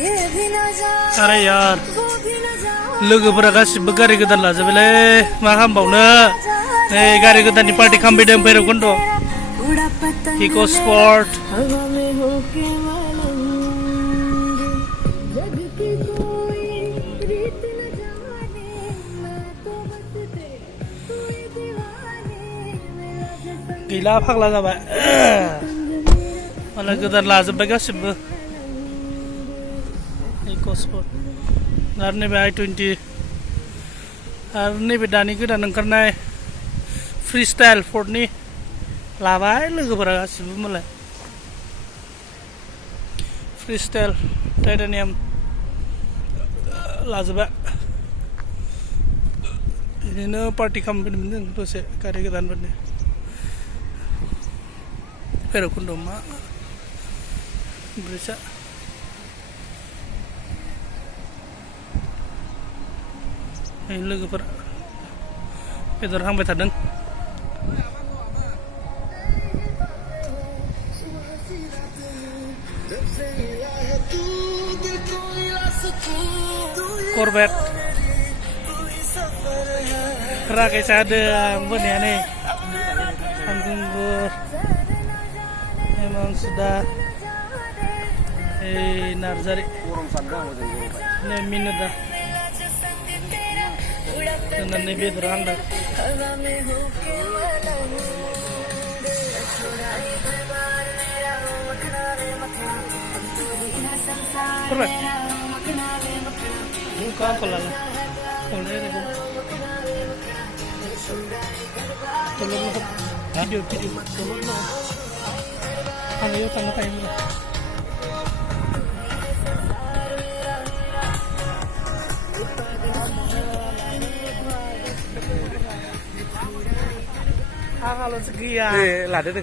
अरे यार लोगोफोरा गासिबो गारि गोदान लाजोबबायलै मा खालामबावनो नै गारि गोदाननि पार्टि खालामफैदों भैरबकुन्द इको स्पॉट गैला फाग्ला जाबाय मालाय गोदान लाजोबबाय गासिबो इको स्पॉट आरो नैबे I-20 आरो नैबे दानि गोदान ओंखारनाय फ्री स्टाइल फोर्डनि लाबाय लोगोफोरा गासिबो मालाय फ्री स्टाइल टाइटेनियाम लाजोबबाय बिदिनो पार्टि खालामफैदोंमोन जों दसे गारि गोदानफोरनि भैरबकुन्द मा ब्रिजा लोगोफोरा बेदर हांबाय थादों korbat rakai sadang benih nih anggur emang sudah narzari ini minum dah dengan ini berang dah korbat muka apa lah boleh deh tolong video tolong ayo tangga kain lah kalau sekian lah deh